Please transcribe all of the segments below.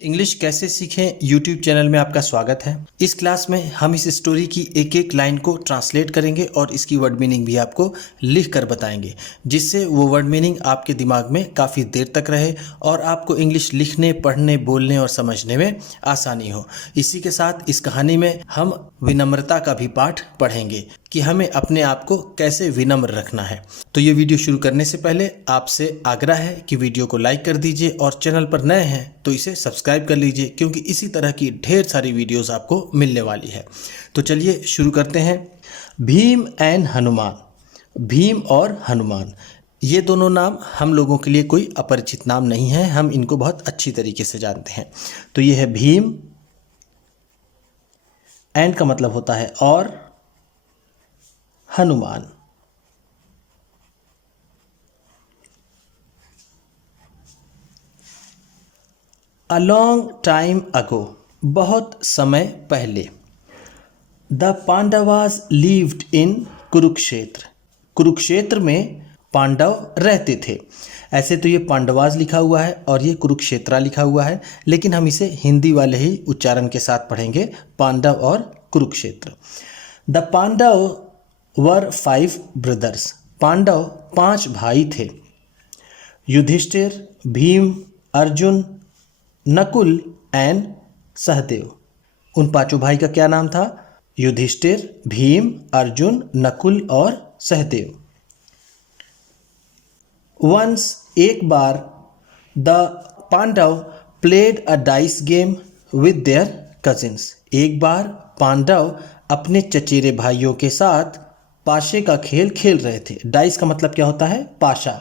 English कैसे सीखें YouTube channel में आपका स्वागत है। इस क्लास में हम इस स्टोरी की एक एक लाइन को ट्रांसलेट करेंगे और इसकी वर्ड मीनिंग भी आपको लिख कर बताएंगे, जिससे वो वर्ड मीनिंग आपके दिमाग में काफ़ी देर तक रहे और आपको इंग्लिश लिखने, पढ़ने, बोलने और समझने में आसानी हो। इसी के साथ इस कहानी में हम विनम्रता का भी पाठ पढ़ेंगे कि हमें अपने आप को कैसे विनम्र रखना है। तो ये वीडियो शुरू करने से पहले आपसे आग्रह है कि वीडियो को लाइक कर दीजिए और चैनल पर नए हैं तो इसे सब्सक्राइब कर लीजिए, क्योंकि इसी तरह की ढेर सारी वीडियोस आपको मिलने वाली है। तो चलिए शुरू करते हैं। भीम एंड हनुमान। भीम और हनुमान, ये दोनों नाम हम लोगों के लिए कोई अपरिचित नाम नहीं है, हम इनको बहुत अच्छी तरीके से जानते हैं। तो ये है भीम, एंड का मतलब होता है और, Hanuman. A long time ago, बहुत समय पहले। The Pandavas lived in Kurukshetra. Kurukshetra में पांडव रहते थे। ऐसे तो ये पांडवास लिखा हुआ है और ये कुरुक्षेत्रा लिखा हुआ है, लेकिन हम इसे हिंदी वाले ही उच्चारण के साथ पढ़ेंगे, पांडव और Kurukshetra. The Pandav were 5 brothers. Pandav 5 भाई थे। युधिष्ठिर, भीम, अर्जुन, नकुल एंड सहदेव। उन 5 भाई का क्या नाम था? युधिष्ठिर, भीम, अर्जुन, नकुल और सहदेव। वंस, एक बार, the Pandava played a dice game with their cousins. एक बार पांडव अपने चचेरे भाइयों के साथ पाशे का खेल खेल रहे थे। डाइस का मतलब क्या होता है? पाशा।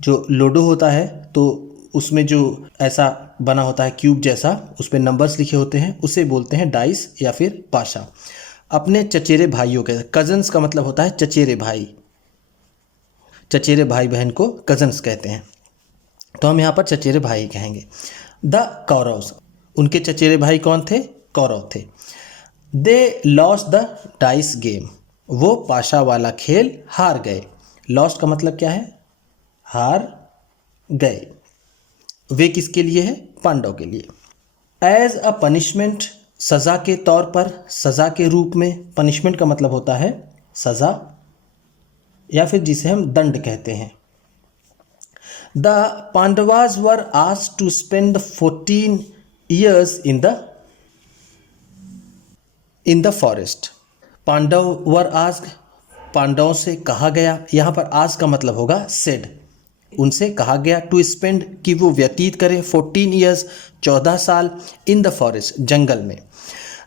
जो लूडो होता है तो उसमें जो ऐसा बना होता है क्यूब जैसा, उस पर नंबर्स लिखे होते हैं, उसे बोलते हैं डाइस या फिर पाशा। अपने चचेरे भाइयों के, कजन्स का मतलब होता है चचेरे भाई। चचेरे भाई बहन को कजन्स कहते हैं, तो हम यहाँ पर चचेरे भाई कहेंगे। द कौरव्स, उनके चचेरे भाई कौन थे? कौरव थे। They lost the dice game, वो पाशा वाला खेल हार गए। लॉस्ट का मतलब क्या है? हार गए। वे किसके लिए है? पांडव के लिए। एज अ पनिशमेंट, सज़ा के तौर पर, सज़ा के रूप में। पनिशमेंट का मतलब होता है सज़ा या फिर जिसे हम दंड कहते हैं। The Pandavas were asked to spend 14 years in the forest. Pandav were asked, पांडवों से कहा गया। यहाँ पर आस्क का मतलब होगा सेड। उनसे कहा गया टू स्पेंड, कि वो व्यतीत करें 14 ईयर्स, 14 साल, इन द फॉरेस्ट, जंगल में।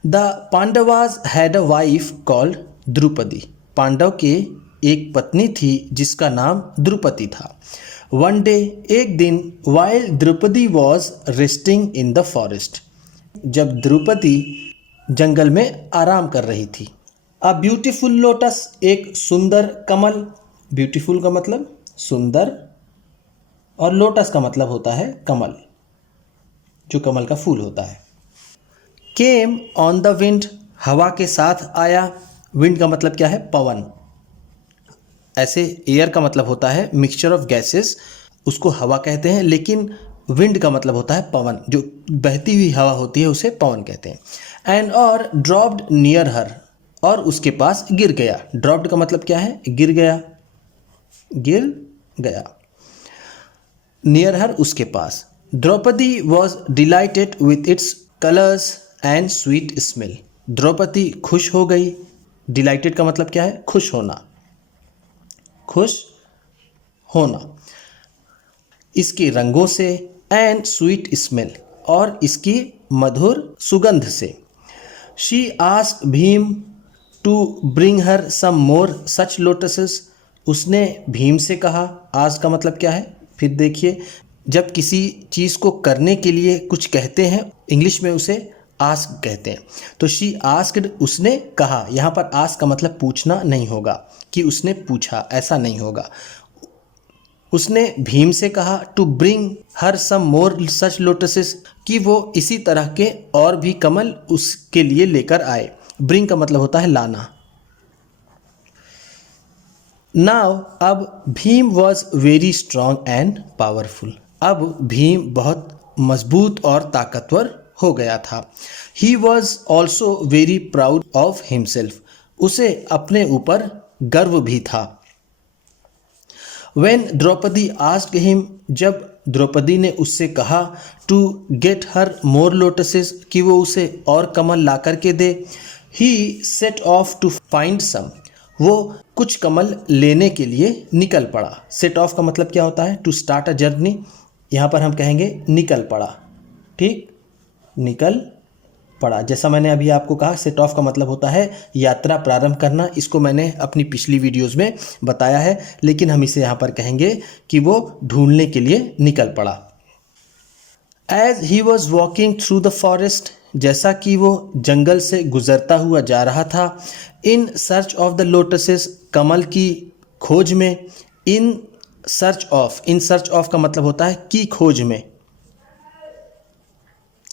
The Pandavas had a wife called Draupadi. Pandav के एक पत्नी थी जिसका नाम द्रुपदी था। वन डे, एक दिन, while Draupadi was resting in the forest, जब द्रुपदी जंगल में आराम कर रही थी। अ ब्यूटीफुल लोटस, एक सुंदर कमल। ब्यूटीफुल का मतलब सुंदर और लोटस का मतलब होता है कमल, जो कमल का फूल होता है। केम ऑन द विंड, हवा के साथ आया। विंड का मतलब क्या है? पवन। ऐसे एयर का मतलब होता है मिक्सचर ऑफ गैसेस, उसको हवा कहते हैं, लेकिन विंड का मतलब होता है पवन। जो बहती हुई हवा होती है उसे पवन कहते हैं। एंड और ड्रॉप्ड नियर हर, और उसके पास गिर गया। ड्रॉप्ड का मतलब क्या है? गिर गया, गिर गया। नियर हर, उसके पास। Draupadi was delighted with its colours and sweet smell. Draupadi खुश हो गई। डिलाइटेड का मतलब क्या है? खुश होना, खुश होना। इसके रंगों से, एंड स्वीट स्मेल, और इसकी मधुर सुगंध से। She asked Bhim to bring her some more such lotuses. उसने भीम से कहा। आस्क का मतलब क्या है? फिर देखिए, जब किसी चीज़ को करने के लिए कुछ कहते हैं, इंग्लिश में उसे आस्क कहते हैं। तो शी आस्क्ड, उसने कहा। यहाँ पर आस्क का मतलब पूछना नहीं होगा कि उसने पूछा, ऐसा नहीं होगा। उसने भीम से कहा to bring her some more such lotuses, कि वो इसी तरह के और भी कमल उसके लिए लेकर आए। ब्रिंग का मतलब होता है लाना। नाउ, अब Bhim was very strong and powerful. अब भीम बहुत मजबूत और ताकतवर हो गया था। He was also very proud of himself, उसे अपने ऊपर गर्व भी था। वेन द्रौपदी आस्क्ड हिम, जब द्रौपदी ने उससे कहा to get her more lotuses, कि वो उसे और कमल ला करके दे, he set off to find some, वो कुछ कमल लेने के लिए निकल पड़ा। सेट ऑफ का मतलब क्या होता है? To start a journey. यहाँ पर हम कहेंगे निकल पड़ा, ठीक, निकल पड़ा। जैसा मैंने अभी आपको कहा, सेट ऑफ का मतलब होता है यात्रा प्रारंभ करना। इसको मैंने अपनी पिछली वीडियोस में बताया है, लेकिन हम इसे यहाँ पर कहेंगे कि वो ढूंढने के लिए निकल पड़ा। As he was walking through the forest, जैसा कि वो जंगल से गुजरता हुआ जा रहा था, in search of the lotuses, कमल की खोज में, इन सर्च ऑफ का मतलब होता है की खोज में,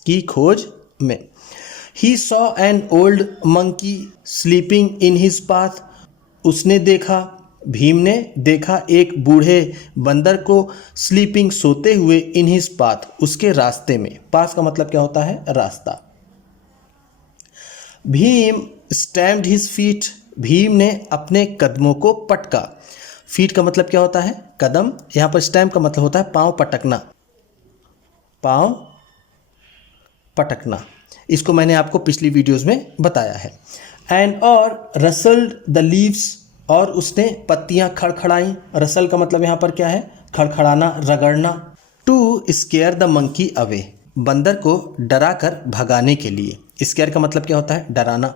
की खोज में। He saw an old monkey sleeping in his path, उसने देखा, भीम ने देखा एक बूढ़े बंदर को स्लीपिंग सोते हुए इन हिज पाथ, उसके रास्ते में। पाथ का मतलब क्या होता है? रास्ता। Bhim stamped his feet, Bhim ने अपने कदमों को पटका। फीट का मतलब क्या होता है? कदम। यहाँ पर स्टैम्प का मतलब होता है पाँव पटकना, पाँव पटकना। इसको मैंने आपको पिछली वीडियोस में बताया है। एंड और रसल्ड द लीव्स, और उसने पत्तियां खड़खड़ाई। रसल का मतलब यहाँ पर क्या है? खड़खड़ाना, रगड़ना। To scare the monkey away, बंदर को डरा कर भगाने के लिए। स्केयर का मतलब क्या होता है? डराना।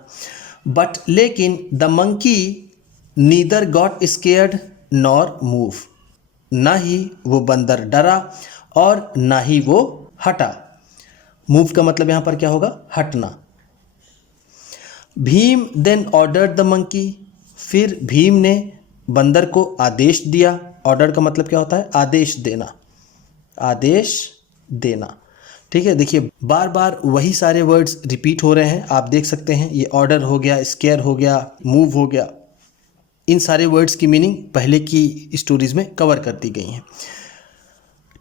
बट लेकिन the monkey neither got scared nor move, ना ही वो बंदर डरा और ना ही वो हटा। मूव का मतलब यहाँ पर क्या होगा? हटना। Bhim then ordered the monkey, फिर भीम ने बंदर को आदेश दिया। ऑर्डर का मतलब क्या होता है? आदेश देना, आदेश देना। ठीक है, देखिए बार बार वही सारे वर्ड्स रिपीट हो रहे हैं, आप देख सकते हैं। ये ऑर्डर हो गया, स्केयर हो गया, मूव हो गया। इन सारे वर्ड्स की मीनिंग पहले की स्टोरीज में कवर कर दी गई हैं।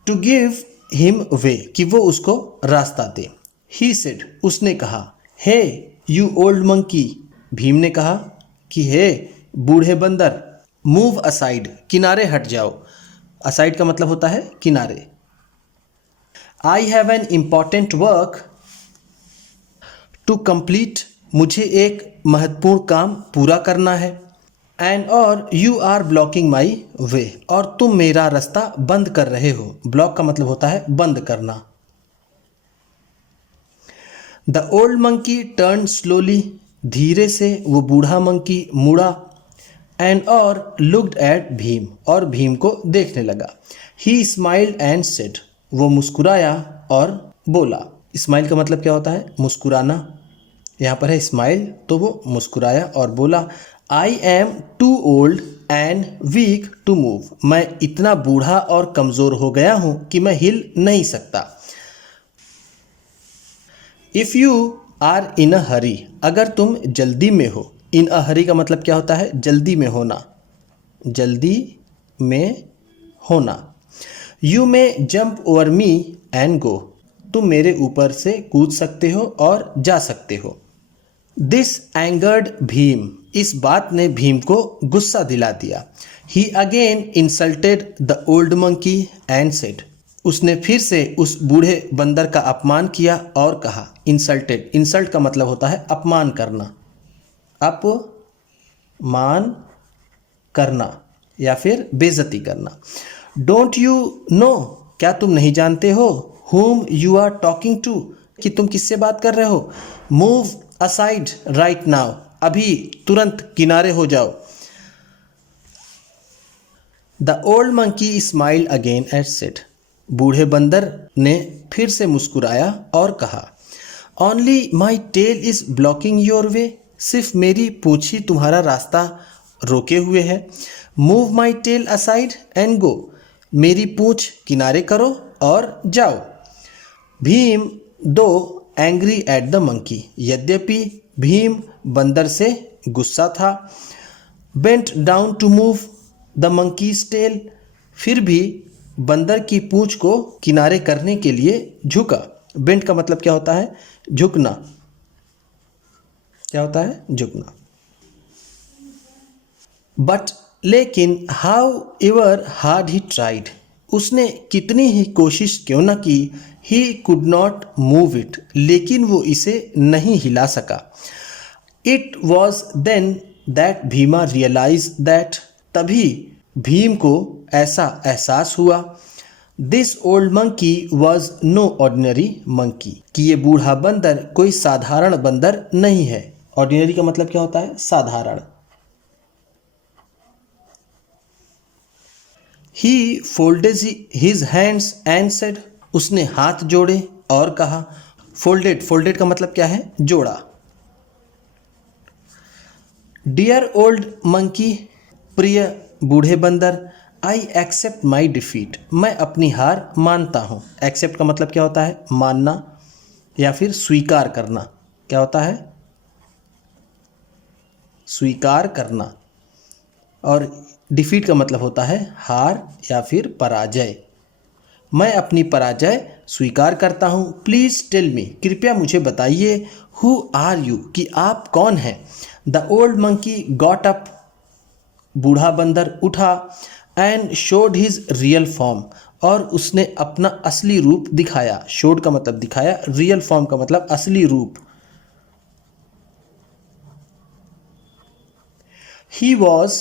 टू गिव हिम वे, कि वो उसको रास्ता दे। ही सेड, उसने कहा, हे यू ओल्ड मंकी, भीम ने कहा कि हे बूढ़े बंदर, मूव असाइड, किनारे हट जाओ। असाइड का मतलब होता है किनारे। I have an important work to complete, मुझे एक महत्वपूर्ण काम पूरा करना है। एंड और you are blocking my way, और तुम मेरा रास्ता बंद कर रहे हो। ब्लॉक का मतलब होता है बंद करना। The old monkey turn slowly, धीरे से वो बूढ़ा मंकी मुड़ा। एंड और लुक्ड एट भीम, और भीम को देखने लगा। ही स्माइल्ड एंड सेड, वो मुस्कुराया और बोला। स्माइल का मतलब क्या होता है? मुस्कुराना। यहाँ पर है स्माइल, तो वो मुस्कुराया और बोला, I am too old and weak to move, मैं इतना बूढ़ा और कमज़ोर हो गया हूँ कि मैं हिल नहीं सकता। इफ़ यू आर इन अ हरी, अगर तुम जल्दी में हो। इन अ हरी का मतलब क्या होता है? जल्दी में होना, जल्दी में होना। You may jump over me and go, तुम मेरे ऊपर से कूद सकते हो और जा सकते हो। दिस एंगर्ड भीम, इस बात ने भीम को गुस्सा दिला दिया। He again insulted the old monkey and said, उसने फिर से उस बूढ़े बंदर का अपमान किया और कहा। इंसल्टेड, इंसल्ट का मतलब होता है अपमान करना, अपमान करना या फिर बेइज्जती करना। डोंट यू नो, क्या तुम नहीं जानते हो? whom you are talking to, कि तुम किससे बात कर रहे हो? मूव असाइड राइट नाउ, अभी तुरंत किनारे हो जाओ। The old monkey smile again at said, बूढ़े बंदर ने फिर से मुस्कुराया और कहा, only my tail is blocking your way, सिर्फ मेरी पूंछ ही तुम्हारा रास्ता रोके हुए है। Move my tail aside and go, मेरी पूंछ किनारे करो और जाओ। भीम दो एंग्री एट द मंकी, यद्यपि भीम बंदर से गुस्सा था। Bent down to move the monkey's tail, फिर भी बंदर की पूंछ को किनारे करने के लिए झुका। बेंट का मतलब क्या होता है? झुकना। क्या होता है? झुकना। बट लेकिन however hard he tried, उसने कितनी ही कोशिश क्यों न की, he could not move it, लेकिन वो इसे नहीं हिला सका। It was then that Bhima realize that, तभी भीम को ऐसा एहसास हुआ, this old monkey was no ordinary monkey, कि ये बूढ़ा बंदर कोई साधारण बंदर नहीं है। ऑर्डिनरी का मतलब क्या होता है? साधारण। He folded his hands and said, उसने हाथ जोड़े और कहा। फोल्डेड, फोल्डेड का मतलब क्या है? जोड़ा। डियर ओल्ड मंकी, प्रिय बूढ़े बंदर, आई एक्सेप्ट माई डिफीट, मैं अपनी हार मानता हूँ। एक्सेप्ट का मतलब क्या होता है? मानना या फिर स्वीकार करना। क्या होता है? स्वीकार करना। और डिफीट का मतलब होता है हार या फिर पराजय। मैं अपनी पराजय स्वीकार करता हूँ। प्लीज़ टेल मी, कृपया मुझे बताइए, हु आर यू, कि आप कौन हैं। The old monkey got up, बूढ़ा बंदर उठा, and showed his real form, और उसने अपना असली रूप दिखाया। शोड का मतलब दिखाया, रियल फॉर्म का मतलब असली रूप। ही वॉज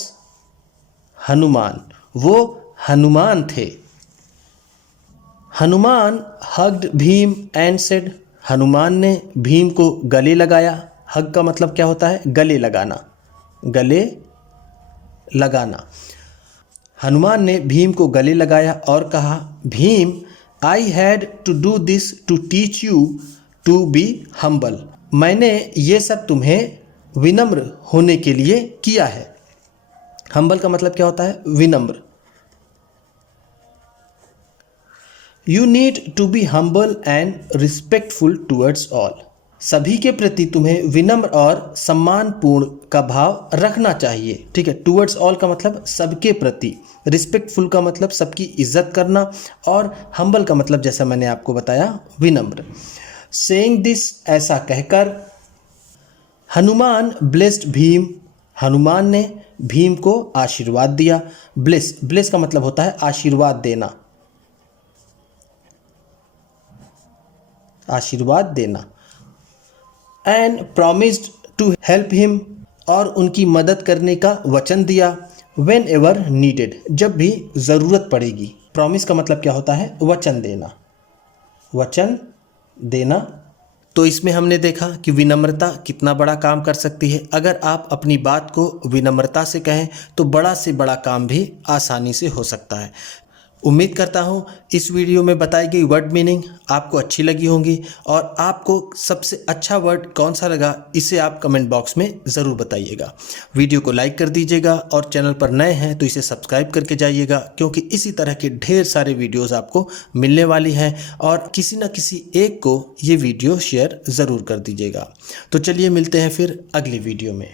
हनुमान, वो हनुमान थे। Hanuman hugged Bhim and said, Hanuman ने भीम को गले लगाया। हग का मतलब क्या होता है? गले लगाना। गले लगाना। हनुमान ने भीम को गले लगाया और कहा, Bhim, I had to do this to teach you to be humble, मैंने ये सब तुम्हें विनम्र होने के लिए किया है। हम्बल का मतलब क्या होता है? विनम्र। You need to be humble and respectful towards all, सभी के प्रति तुम्हें विनम्र और सम्मानपूर्ण का भाव रखना चाहिए। ठीक है। टूवर्ड्स ऑल का मतलब सबके प्रति। रिस्पेक्टफुल का मतलब सबकी इज्जत करना। और हम्बल का मतलब जैसा मैंने आपको बताया, विनम्र। सेइंग दिस, ऐसा कहकर, हनुमान ब्लेस्ड भीम, हनुमान ने भीम को आशीर्वाद दिया। ब्लेस, ब्लेस का मतलब होता है आशीर्वाद देना। आशीर्वाद देना। And promised to help him, और उनकी मदद करने का वचन दिया। वेन एवर नीडेड, जब भी ज़रूरत पड़ेगी। प्रॉमिस का मतलब क्या होता है? वचन देना। वचन देना। तो इसमें हमने देखा कि विनम्रता कितना बड़ा काम कर सकती है। अगर आप अपनी बात को विनम्रता से कहें तो बड़ा से बड़ा काम भी आसानी से हो सकता है। उम्मीद करता हूँ इस वीडियो में बताई गई वर्ड मीनिंग आपको अच्छी लगी होंगी, और आपको सबसे अच्छा वर्ड कौन सा लगा इसे आप कमेंट बॉक्स में ज़रूर बताइएगा। वीडियो को लाइक कर दीजिएगा, और चैनल पर नए हैं तो इसे सब्सक्राइब करके जाइएगा, क्योंकि इसी तरह के ढेर सारे वीडियोज़ आपको मिलने वाली हैं, और किसी न किसी एक को ये वीडियो शेयर ज़रूर कर दीजिएगा। तो चलिए मिलते हैं फिर अगली वीडियो में।